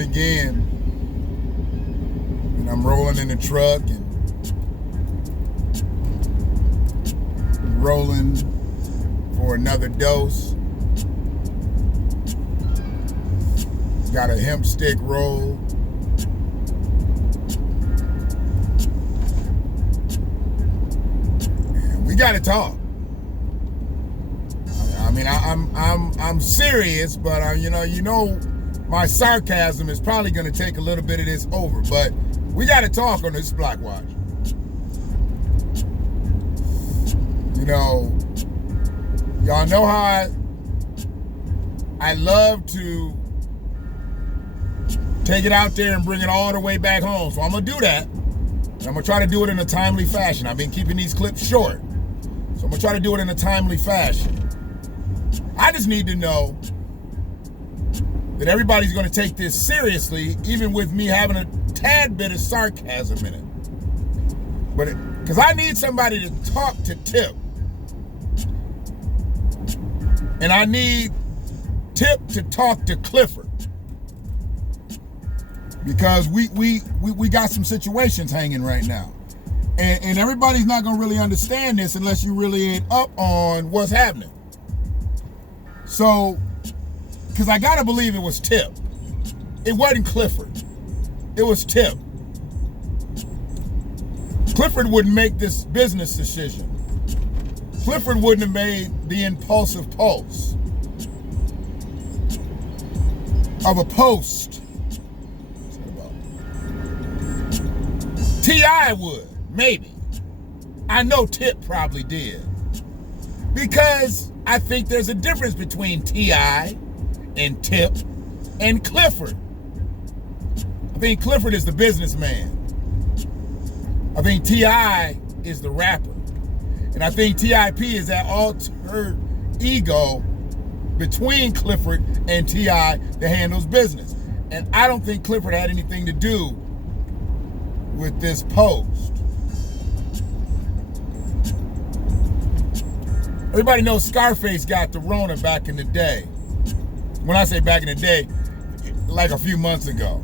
rolling again. And I'm rolling in the truck and rolling for another dose. Got a hemp stick roll. And we gotta talk. I mean, I'm serious, but you know, my sarcasm is probably gonna take a little bit of this over. But we gotta talk on this Black Watch. You know, y'all know how I love to take it out there and bring it all the way back home. So I'm gonna do that. And I'm gonna try to do it in a timely fashion. I've been keeping these clips short. So I'm gonna try to do it in a timely fashion. I just need to know that everybody's gonna take this seriously, even with me having a tad bit of sarcasm in it. But because I need somebody to talk to Tip. And I need Tip to talk to Clifford. Because we got some situations hanging right now. And everybody's not gonna really understand this unless you really ain't up on what's happening. So, because I gotta believe it was Tip. It wasn't Clifford. It was Tip. Clifford wouldn't make this business decision. Clifford wouldn't have made the impulsive pulse of a post. T.I. would, maybe. I know Tip probably did. Because I think there's a difference between T.I. and Tip and Clifford. I think Clifford is the businessman. I think T.I. is the rapper. And I think T.I.P. is that alter ego between Clifford and T.I. that handles business. And I don't think Clifford had anything to do with this post. Everybody knows Scarface got the Rona back in the day. When I say back in the day, like a few months ago.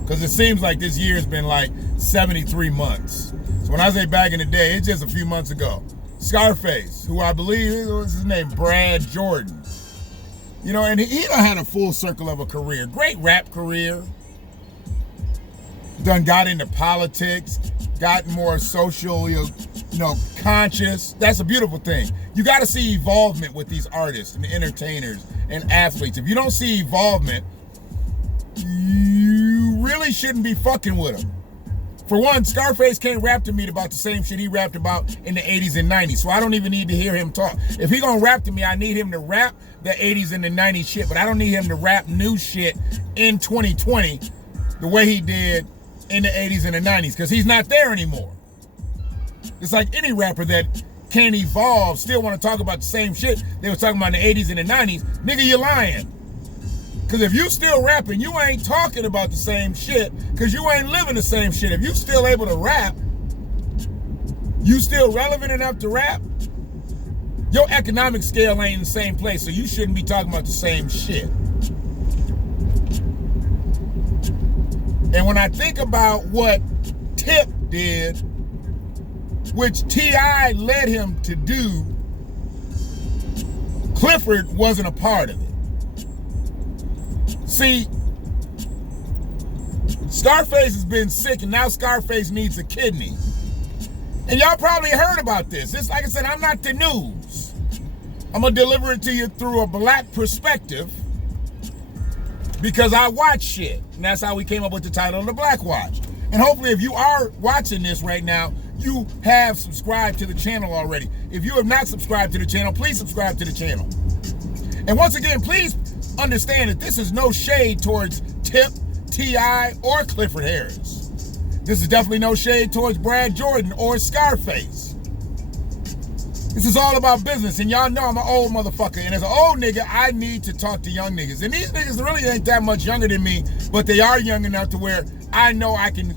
Because it seems like this year's been like 73 months. So when I say back in the day, it's just a few months ago. Scarface, who I believe, what's his name? Brad Jordan. You know, and he done had a full circle of a career. Great rap career. Done got into politics, got more social, conscious. That's a beautiful thing. You got to see evolvement with these artists and entertainers and athletes. If you don't see evolvement, you really shouldn't be fucking with them. For one, Scarface can't rap to me about the same shit he rapped about in the 80s and 90s, so I don't even need to hear him talk. If he gonna rap to me, I need him to rap the 80s and the 90s shit, but I don't need him to rap new shit in 2020 the way he did in the 80s and the 90s, because he's not there anymore. It's like any rapper that can't evolve, still want to talk about the same shit they were talking about in the 80s and the 90s. Nigga, you're lying. Because if you still rapping, you ain't talking about the same shit, because you ain't living the same shit. If you still able to rap, you still relevant enough to rap, your economic scale ain't in the same place, so you shouldn't be talking about the same shit. And when I think about what Tip did, which T.I. led him to do, Clifford wasn't a part of it. See, Scarface has been sick, and now Scarface needs a kidney. And y'all probably heard about this. It's like I said, I'm not the news. I'm going to deliver it to you through a black perspective because I watch shit. And that's how we came up with the title of the Black Watch. And hopefully if you are watching this right now, you have subscribed to the channel already. If you have not subscribed to the channel, please subscribe to the channel. And once again, please understand that this is no shade towards Tip, T.I., or Clifford Harris. This is definitely no shade towards Brad Jordan or Scarface. This is all about business, and y'all know I'm an old motherfucker, and as an old nigga, I need to talk to young niggas. And these niggas really ain't that much younger than me, but they are young enough to where I know I can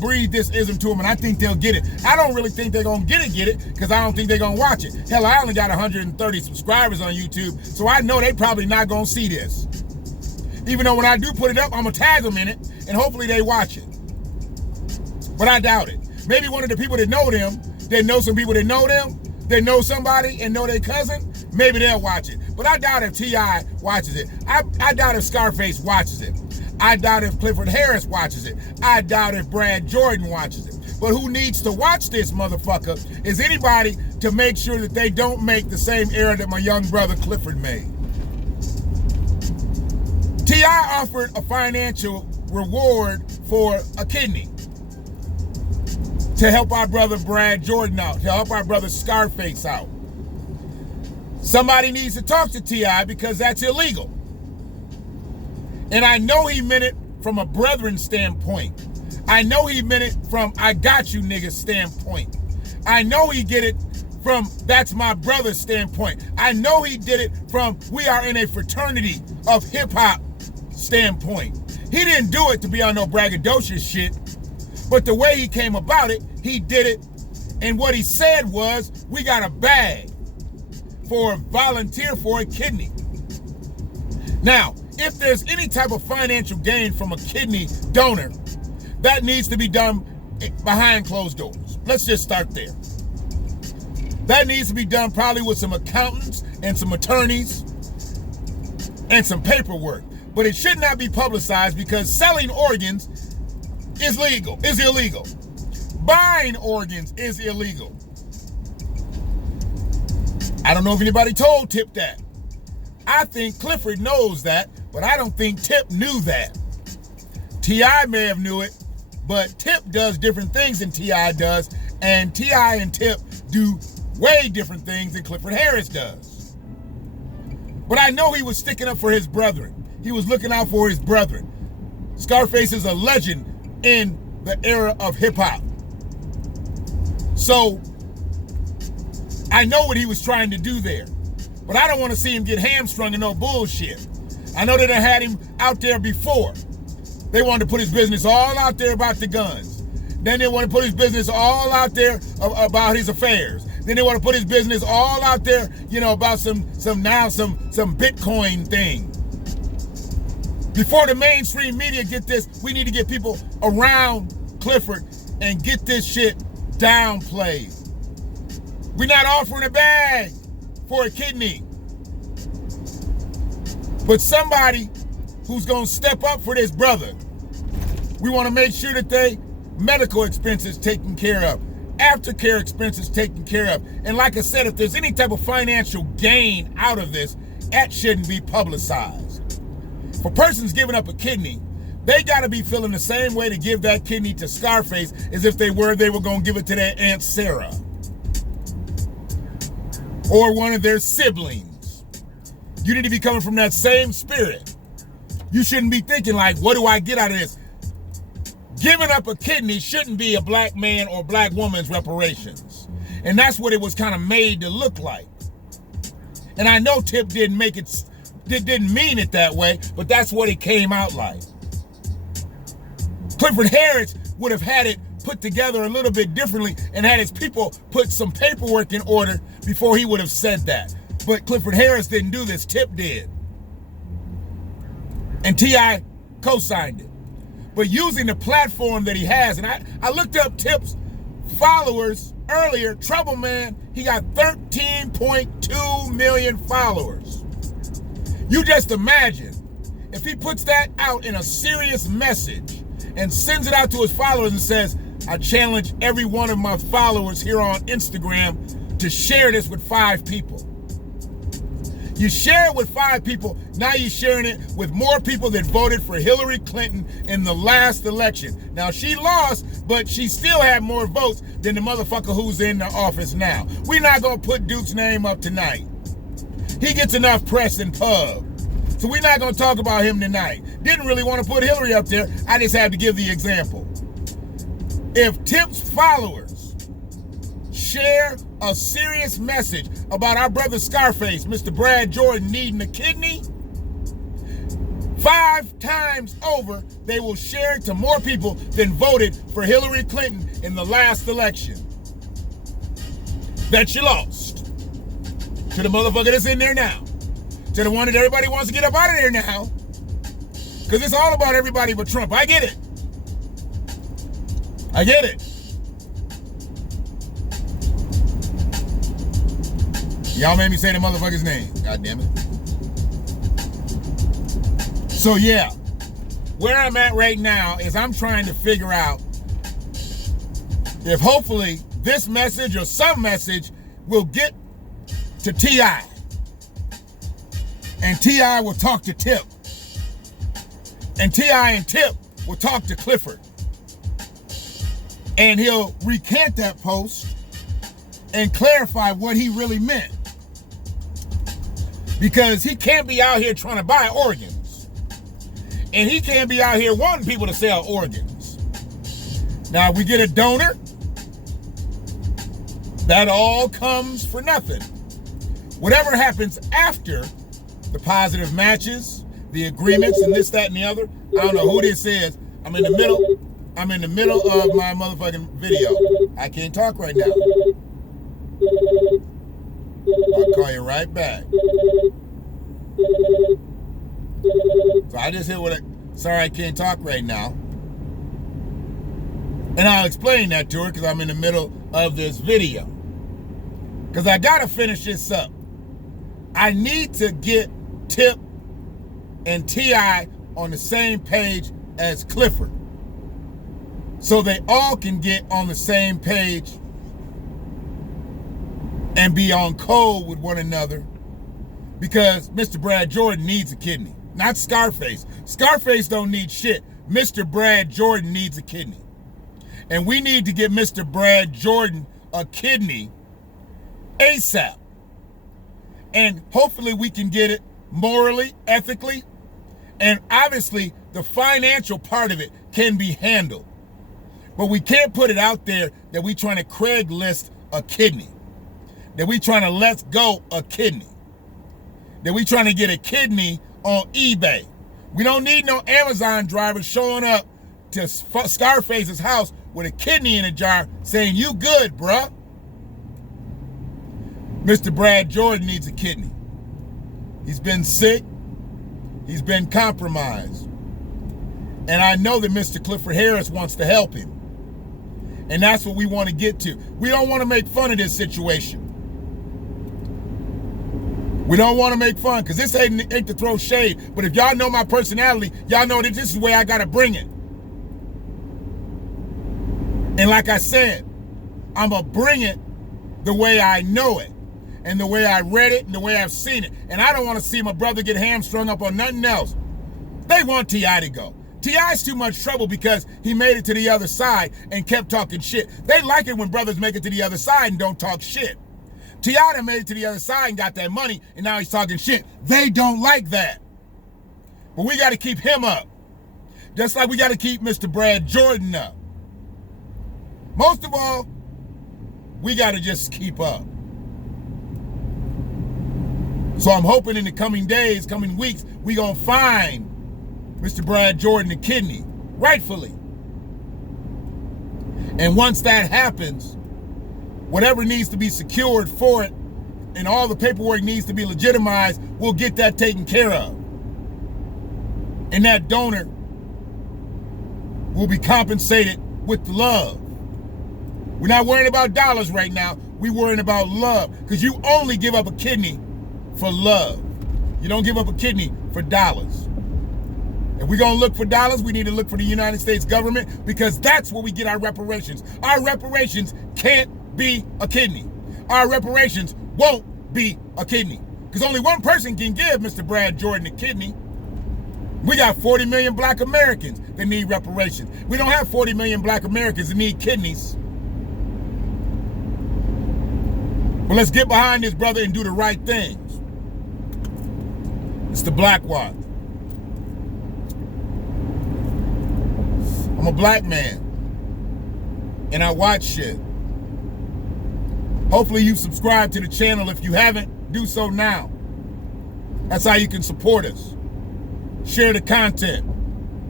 breathe this ism to them, and I think they'll get it. I don't really think they're gonna get it, because I don't think they're gonna watch it. Hell, I only got 130 subscribers on YouTube, so I know they probably not gonna see this. Even though when I do put it up, I'm going to tag them in it, and hopefully they watch it. But I doubt it. Maybe one of the people that know them, they know some people that know them, they know somebody and know their cousin, maybe they'll watch it. But I doubt if T.I. watches it. I doubt if Scarface watches it. I doubt if Clifford Harris watches it. I doubt if Brad Jordan watches it. But who needs to watch this motherfucker is anybody to make sure that they don't make the same error that my young brother Clifford made. T.I. offered a financial reward for a kidney to help our brother Brad Jordan out, to help our brother Scarface out. Somebody needs to talk to T.I. because that's illegal. And I know he meant it from a brethren standpoint. I know he meant it from I got you niggas standpoint. I know he did it from that's my brother standpoint. I know he did it from we are in a fraternity of hip hop standpoint. He didn't do it to be on no braggadocious shit, but the way he came about it, he did it. And what he said was, we got a bag for volunteer for a kidney. Now, if there's any type of financial gain from a kidney donor, that needs to be done behind closed doors. Let's just start there. That needs to be done probably with some accountants and some attorneys and some paperwork. But it should not be publicized because selling organs is illegal. Buying organs is illegal. I don't know if anybody told Tip that. I think Clifford knows that, but I don't think Tip knew that. T.I. may have knew it, but Tip does different things than T.I. does, and T.I. and Tip do way different things than Clifford Harris does. But I know he was sticking up for his brethren. He was looking out for his brethren. Scarface is a legend in the era of hip-hop. So, I know what he was trying to do there. But I don't want to see him get hamstrung in no bullshit. I know that they had him out there before. They wanted to put his business all out there about the guns. Then they want to put his business all out there about his affairs. Then they want to put his business all out there, about some Bitcoin thing. Before the mainstream media get this, we need to get people around Clifford and get this shit downplayed. We're not offering a bag for a kidney. But somebody who's going to step up for this brother. We want to make sure that they medical expenses taken care of, aftercare expenses taken care of. And like I said, if there's any type of financial gain out of this, that shouldn't be publicized. For persons giving up a kidney, they got to be feeling the same way to give that kidney to Scarface as if they were going to give it to their Aunt Sarah or one of their siblings. You need to be coming from that same spirit. You shouldn't be thinking like, what do I get out of this? Giving up a kidney shouldn't be a black man or black woman's reparations. And that's what it was kind of made to look like. And I know Tip didn't mean it that way, but that's what it came out like. Clifford Harris would have had it put together a little bit differently and had his people put some paperwork in order before he would have said that. But Clifford Harris didn't do this, Tip did. And T.I. co-signed it. But using the platform that he has, and I looked up Tip's followers earlier, Trouble Man, he got 13.2 million followers. You just imagine if he puts that out in a serious message and sends it out to his followers and says, I challenge every one of my followers here on Instagram to share this with 5 people. You share it with 5 people, now you're sharing it with more people that voted for Hillary Clinton in the last election. Now, she lost, but she still had more votes than the motherfucker who's in the office now. We're not going to put Duke's name up tonight. He gets enough press and pub. So we're not going to talk about him tonight. Didn't really want to put Hillary up there. I just had to give the example. If Tip's followers share a serious message about our brother Scarface, Mr. Brad Jordan, needing a kidney, 5 times over, they will share it to more people than voted for Hillary Clinton in the last election that she lost. To the motherfucker that's in there now. To the one that everybody wants to get up out of there now. Because it's all about everybody but Trump. I get it. I get it. Y'all made me say the motherfucker's name. God damn it. So yeah, where I'm at right now is I'm trying to figure out if hopefully this message or some message will get to T.I. And T.I. will talk to Tip. And T.I. and Tip will talk to Clifford. And he'll recant that post and clarify what he really meant. Because he can't be out here trying to buy organs. And he can't be out here wanting people to sell organs. Now, if we get a donor, that all comes for nothing. Whatever happens after the positive matches, the agreements, and this, that, and the other, I don't know who this is. I'm in the middle of my motherfucking video. I can't talk right now. I'll call you right back. So I just hit sorry, I can't talk right now. And I'll explain that to her because I'm in the middle of this video. Because I got to finish this up. I need to get Tip and T.I. on the same page as Clifford. So they all can get on the same page and be on code with one another. Because Mr. Brad Jordan needs a kidney. Not Scarface. Scarface don't need shit. Mr. Brad Jordan needs a kidney. And we need to get Mr. Brad Jordan a kidney ASAP. And hopefully we can get it morally, ethically, and obviously the financial part of it can be handled. But we can't put it out there that we trying to Craigslist a kidney. That we trying to let's go a kidney. That we trying to get a kidney on eBay. We don't need no Amazon driver showing up to Scarface's house with a kidney in a jar saying, "You good, bruh." Mr. Brad Jordan needs a kidney. He's been sick. He's been compromised. And I know that Mr. Clifford Harris wants to help him. And that's what we want to get to. We don't want to make fun of this situation. We don't want to make fun, because this ain't to throw shade. But if y'all know my personality, y'all know that this is the way I got to bring it. And like I said, I'm going to bring it the way I know it, and the way I read it, and the way I've seen it. And I don't want to see my brother get hamstrung up on nothing else. They want T.I. to go. T.I.'s too much trouble because he made it to the other side and kept talking shit. They like it when brothers make it to the other side and don't talk shit. T.I. done made it to the other side and got that money, and now he's talking shit. They don't like that. But we got to keep him up. Just like we got to keep Mr. Brad Jordan up. Most of all, we got to just keep up. So I'm hoping in the coming days, coming weeks, we going to find Mr. Brad Jordan a kidney, rightfully. And once that happens, whatever needs to be secured for it and all the paperwork needs to be legitimized, we'll get that taken care of. And that donor will be compensated with love. We're not worrying about dollars right now. We're worrying about love, because you only give up a kidney for love. You don't give up a kidney for dollars. If we're going to look for dollars, we need to look for the United States government, because that's where we get our reparations. Our reparations can't be a kidney. Our reparations won't be a kidney, because only one person can give Mr. Brad Jordan a kidney. We got 40 million black Americans that need reparations. We don't have 40 million black Americans that need kidneys. But let's get behind this brother and do the right things. It's the Black Watch. I'm a black man, and I watch shit. Hopefully you subscribe to the channel. If you haven't, do so now. That's how you can support us. Share the content.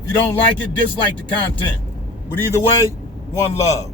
If you don't like it, dislike the content. But either way, one love.